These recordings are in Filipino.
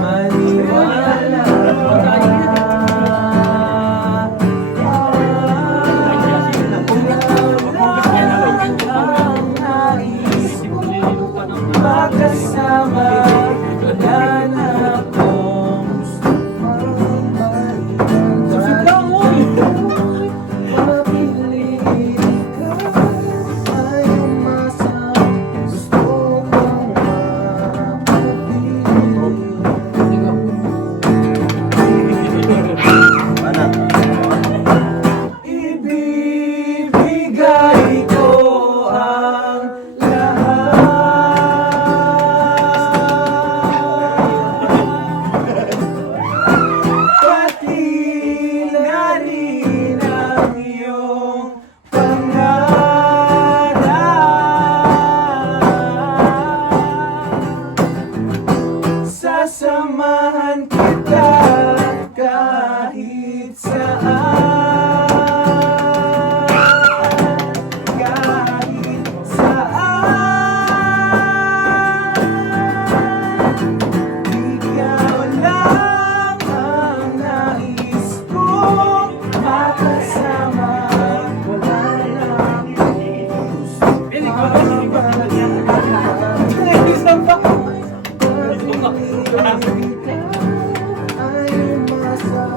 maniwala magkasama, wala na akong gusto. Susigla mo! Mapilit ka, ayaw masang gusto kong ibibigay ko ang pati na rin ang iyong pangarap. Sasamahan kita kahit saan, kahit saan. Ikaw lang ang nais kong makasama, wala lang gusto ayaw masang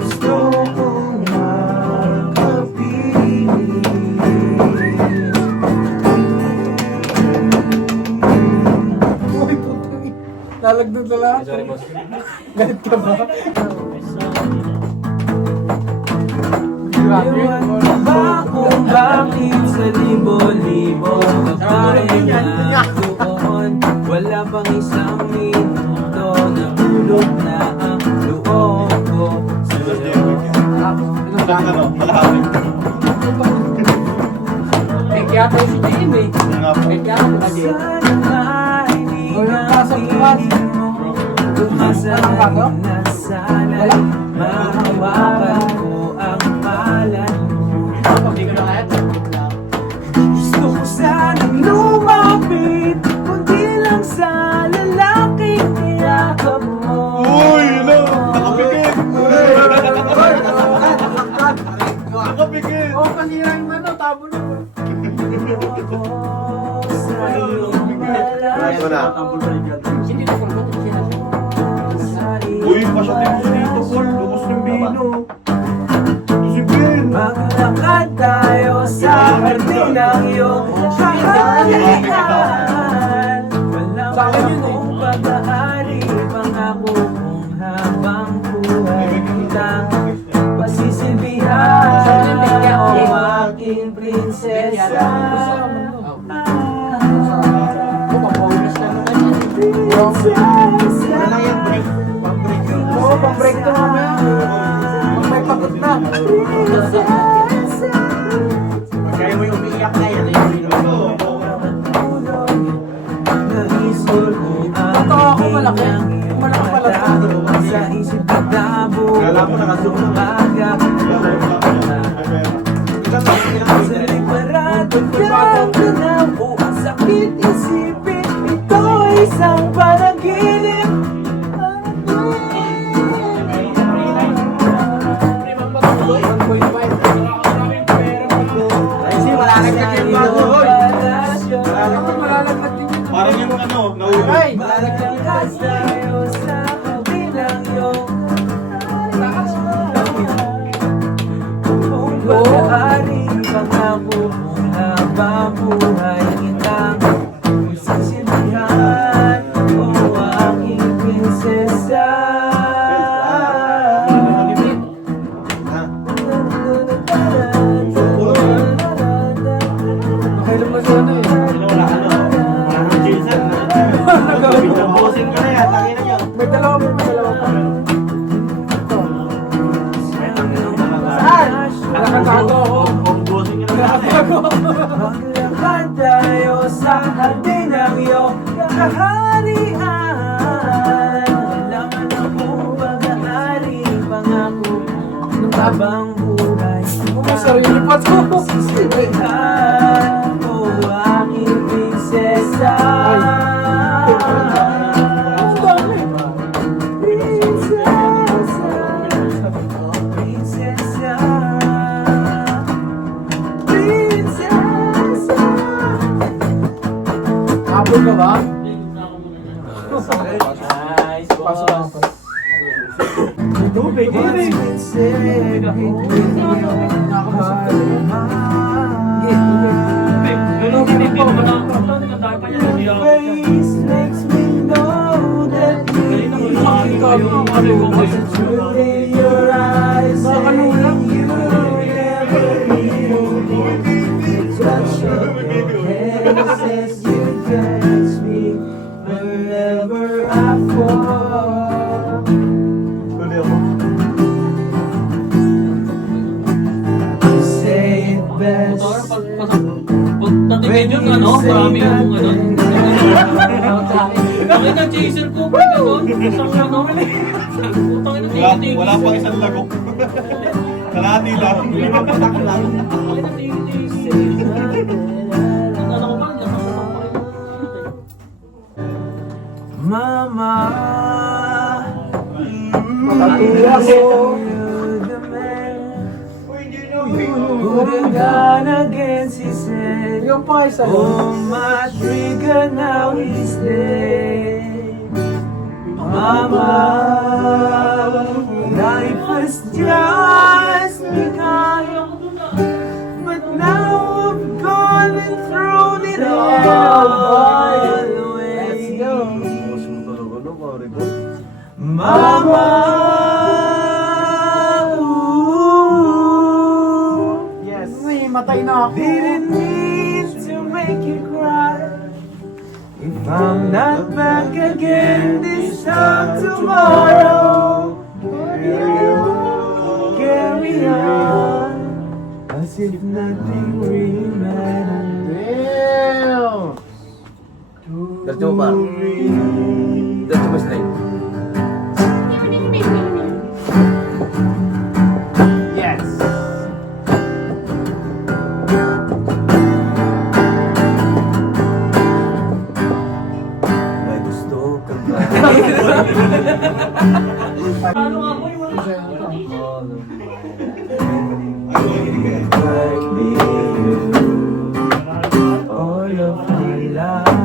gusto kong makapiling. Uy, putang ina. Lalagdag na lahat. Galit ka ba? Ewan mo ba kung bakit sa libo-libo babae na doon wala pang isang minuto na hulog na ang loob ko sa'yo. Eh, kaya tayo si Jim eh. Eh, kaya tayo si Jim. Sana hindi Walang ka pasok bukas. tumasahin na sana'y mahawakan ko ang palad mo. Gusto ko sanang lumapit, kundi lang sa lalaking niyakap mo. Uy, ano? Nakapikit! Nakapikit! Oh, panira yung ano, tabo na. Ayoko sa iyong Ito na. Hindi na kurgot, hindi na. Uy, pasyatin mo dito, Paul. Lubos ng bino. Ito si Ben. Maglakad tayo sa hardin ng iyong kaharian. Walang akong pag-aari, pangako kong habang buhay kitang pasisilbihan. O aking prinsesa. Prinsesa. Wala yan, break. Pang-break yun. Oo, pang-break to mamaya. May pagod na. Kaya mo yung umiiyak na yan. Ito. Totoo ako malaki. Malaki pala. Sa isip katabo. Kala ko nakasunod. Sa liparado kang ganaw. O ang sakit isipin. Ito ay isang panaginip. Parang yung ano, nahulog. Ay! Malalagkas tayo sa kabilang iyong kung pag-aari pangako kung habang buhay kitang sisilbihan. O aking prinsesa. Kailan mo siya ano eh? Wala ka no? Wala ka Jason. Bossing ka na yan, tangin na yan. May dalawa pa, may dalawa pa. Saan? Nakatago ako. Bossing ka na yan. Maglakad tayo sa hardin ng iyong kaharian. Wala man akong pag-aari, pangako nung habang buhay. May sarili pa to. Sisilbihan o aking prinsesa. Ang dami. Nice, Pasok ako boss. pa. Tubig, tubig. Face makes me know that truth in your eyes and you never leave. Touch of your hand says you catch me wherever I fall. Huli ako. You say it best. Pagtatingin yun, ano, marami yung ano. Nakita chaser ko, may gano'n. Isang ano. Putangin na tingin-tingin. Wala pang isang lagok. Kalahati lang. Limapatak lang. Putangin na tingin-tingin. Ano ko ba? Nakasama pa rin. Mama, Makatuwa ko. who the gun against his head. Yung pa isa yun. Oh, my trigger now he's dead. Mama, life has just begun, but now I've gone and thrown it all away. Mama, ooh, Yes. Uy, matay na ako. didn't mean to make you cry. If I'm not back again this time tomorrow, carry on as if nothing really mattered. Damn. Diretso mo pa. Diretso mo straight. Yes. May gusto ka ba? Ano nga po yung Like me, all of my life.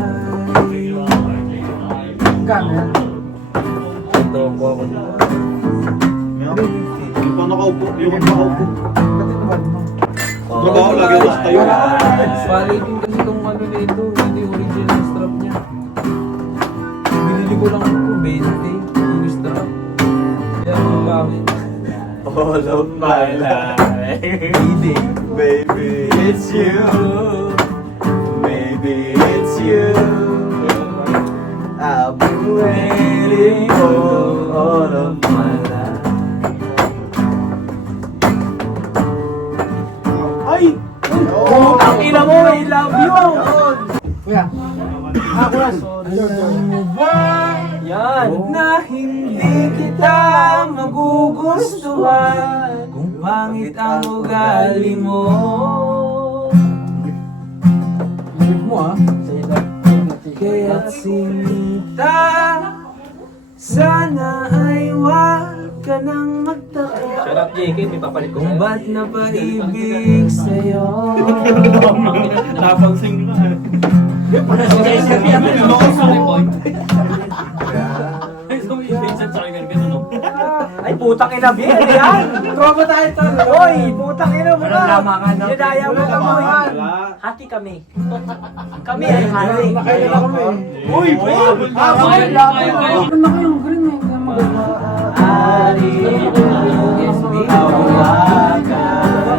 Gano'n. Ito po ako dito. Yung pang nakaupo. Yung pang nakaupo. Katinubad mo. Trabaho lagi na tayo. Bali din kasi itong ano na ito, hindi original strap niya. Binili ko lang ito, 20, yung strap. Kaya ang gamit. All of my life. Baby, it's you. Maybe it's you. I've been waiting for all of my life. Ay! Oh, ang ina mo, I love you! Kuya. Kuya. Yan! Na hindi kita magugustuhan kung pangit ang ugali mo. Live mo ah. Kaya't sinita, sana ay wag ka nang magtaka Shut up, JK. May papalit ko kung ba't napaibig sa'yo. Napansing na. Chaser yan. Loko sa akin, boy. Chaser sa akin, ganun, no? Ay, putang ina, Bill, yan! Tropa tayo to. Hoy, putang ina mo ka! Dinaya mo ka mo, yan! Hati kami. Kami ay hati. Nakailan kami. Uy, boy! Kaya, kaya. Ano na kayong green eh. Kaya Ari, ikaw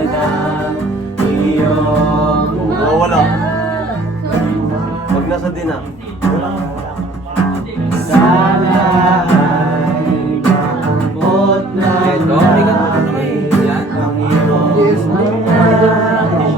na iyong Wala. Pag nasa din ah. sana ay maabot na ito. Yan. Ang iyong Yes, sana ay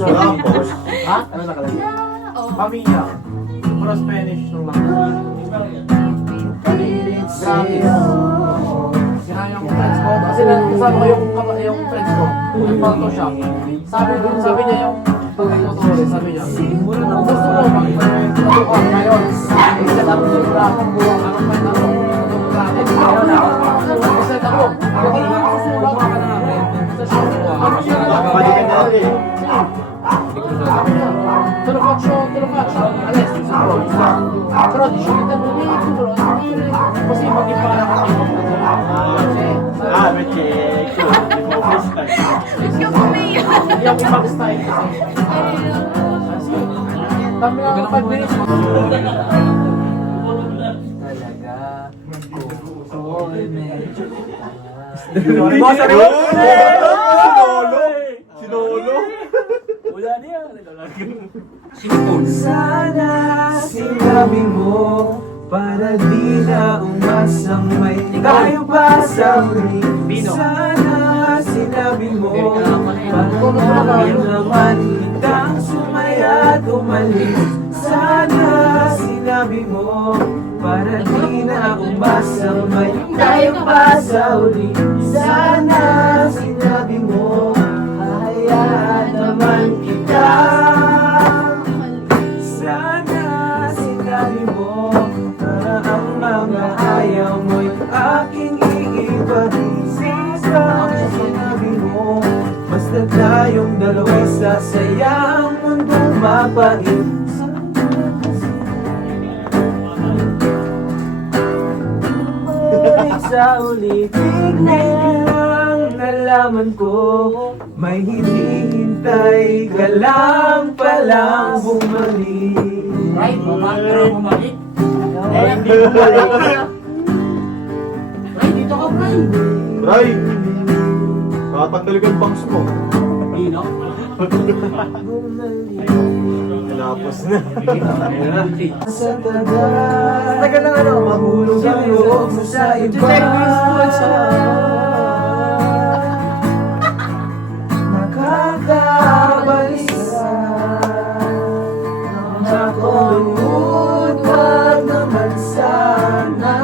Tapos, Ha? Ano nakalagay? Pamilya. Puro Spanish nung lang. Sinaya ko friends ko. Kasi kasama ko yung friends ko. Nagpalto siya. Sabi niya yung tuturo, sabi niya, kung gusto mo, magpatukan ngayon. Isa lang yung brato. Ang pantalo. Yung bracket. Kasi ako, hindi ko susulat. Sa show ko. Ano siya? balikan natin. Tulungan, alas, pero di siya kita muli, kasi mag-ipara ka May check. yung ibang style kasi. Dami nga 5 minutes. Talaga, ako'y medyo Sinolo! Sinolo! Wala niya. Sana sinabi mo para di na umasang may tayo pa sa huli. Sana sinabi mo para di naman kitang sumaya at umalis. Sana sinabi mo para di na umasang may tayo pa sa huli. Sana sinabi mo hayaan naman kita. Sana sinabi mo para ang mga ayaw mo'y aking iibagin. Sana sinabi mo basta tayong dalawa'y sasaya ang mundong mapait. Sa ulitin lang nalaman ko may hinihintay ka lang palang bumalik. Right, bumalik. Hindi ko balik. Right, dito ka, Brian. Ray! Tatanggalin ko yung bangs mo. Tinapos na. Sa tagal ng ano, mahulog ang loob mo sa iba. Nakakabalisa. Ako'y wag naman sana.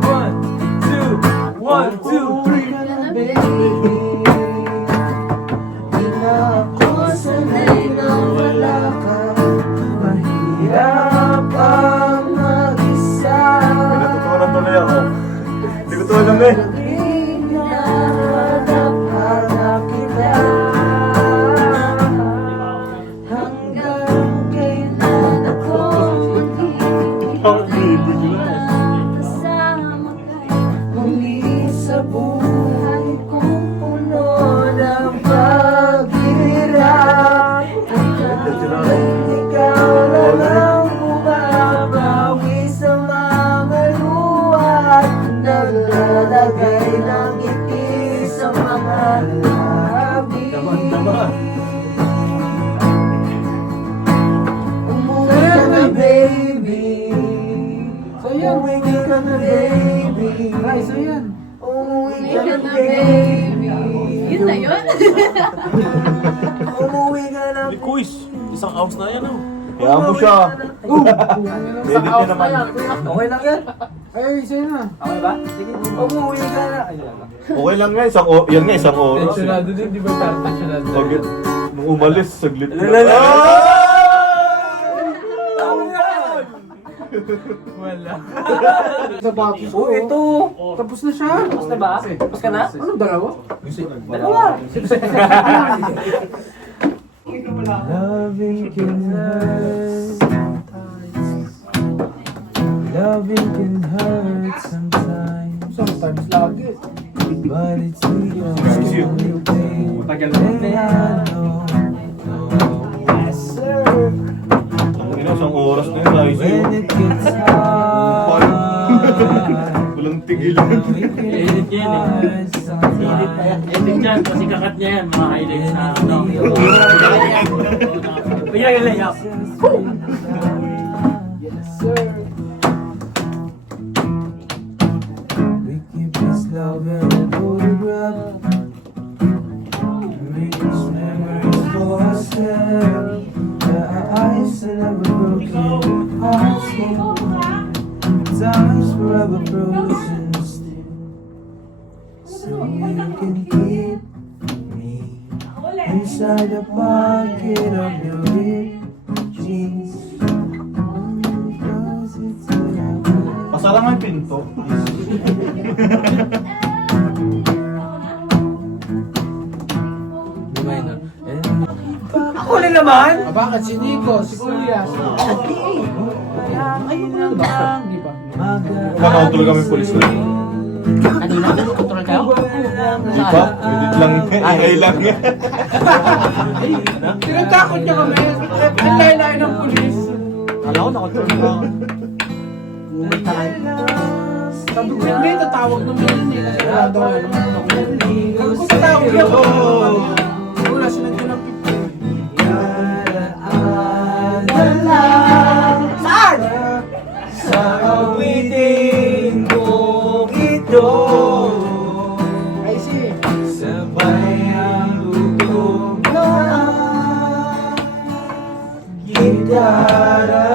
1, 2, 1, 2, 3. Di na ako sanay na wala ka. Mahirap ang mag-isa. Natutunan tuloy ako. Hindi ko ito alam eh. Hinahanap kita. Hanggang kailan ako Kasama ka, muli sa buhay kong puno ng paghihirap. Ikaw na lang bumabawi sa mga luha at naglalagay ng ngiti sa mga labi. Umuwi ka na, baby. Umuwi ka na, baby. Right, so yan. Umuwi Umuwi ka ka na, na, baby. yun na yun. Umuwi ka na, Quiz. Isang ounce na yan, oh. Kaya mo siya. Edit niya naman. Okay lang yan. Ay, sa'yo na. Okay ba? Sige. Umuwi ka na. Ay, wala. Okay lang nga, yan nga, isang oras. Tensionado din, di ba? Tensionado. Pag nung umalis, saglit lang. Wala. Sa papis ko. Ito. Tapos na siya. Tapos na ba? Tapos ka na? Ano, dalawa? Dalawa. Loving can hurt. Loving can hurt sometimes. Sometimes lagi. But it's the only thing that I know. Yes, sir. Isang oras na yun, ayos When yun. it gets hard, Walang tigil. Edit yan eh. Edit yan. Kasi kakat niya yan. Mga highlights na ano. Bigyan yung layup. Yes, sir. We keep this love in a photograph. The eyes are never broken, hearts time's forever frozen still. So you can keep me inside the pocket of your ripped jeans. Because it's forever. Pasara nga yung pinto. Ako rin naman! Ah, bakit? Si Nico, si Kuya. Ayun lang lang. Di ba? Makakontrol kami pulis ko. Kanina, kontrol kayo? Di ba? Edit lang. AI lang yan. Tinatakot niya kami. Ang layo-layo ng pulis. Kala ko nakontrol ka. Sabi ko, may tatawag nung hindi kasi wala daw yun. Kung tatawag niya ko, wala silang tinapit. Saan? Sa awitin kong ito, I see. sabay ang lutong na gitara.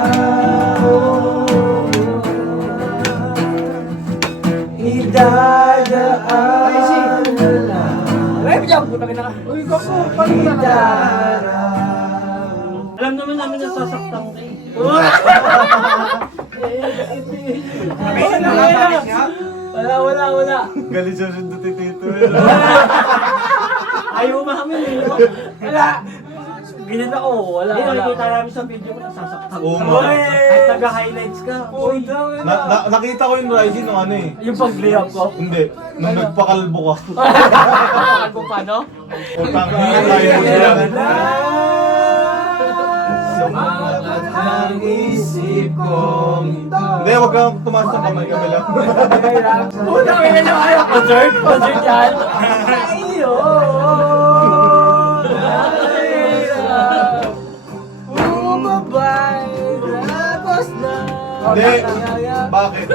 Idadaan na lang Ay, bigyan ko na ka. Uy, kako, paano na lang? gitara. Alam naman namin na sasaktan ka eh. Wala. Galit siya siya tito. Ayaw umahamin eh. no? Wala. Ganyan ako, wala. Hindi, nakikita namin sa video mo nasasaktan Oo ka. nga. Kahit nag-highlights ka. Uy, Nakita ko yung Ryzen nung ano eh. Yung pag-layup ko. Hindi. Nung nagpakalbo ka. kung paano? Utang na tayo mo sila. Sumalat ang isip kong ito. Hindi, wag kang tumaas ng kamay kami lang. Puta, may ganyan kayo. Concert? Concert yan? Ayo. Bumabay. Tapos na. Hindi. Bakit?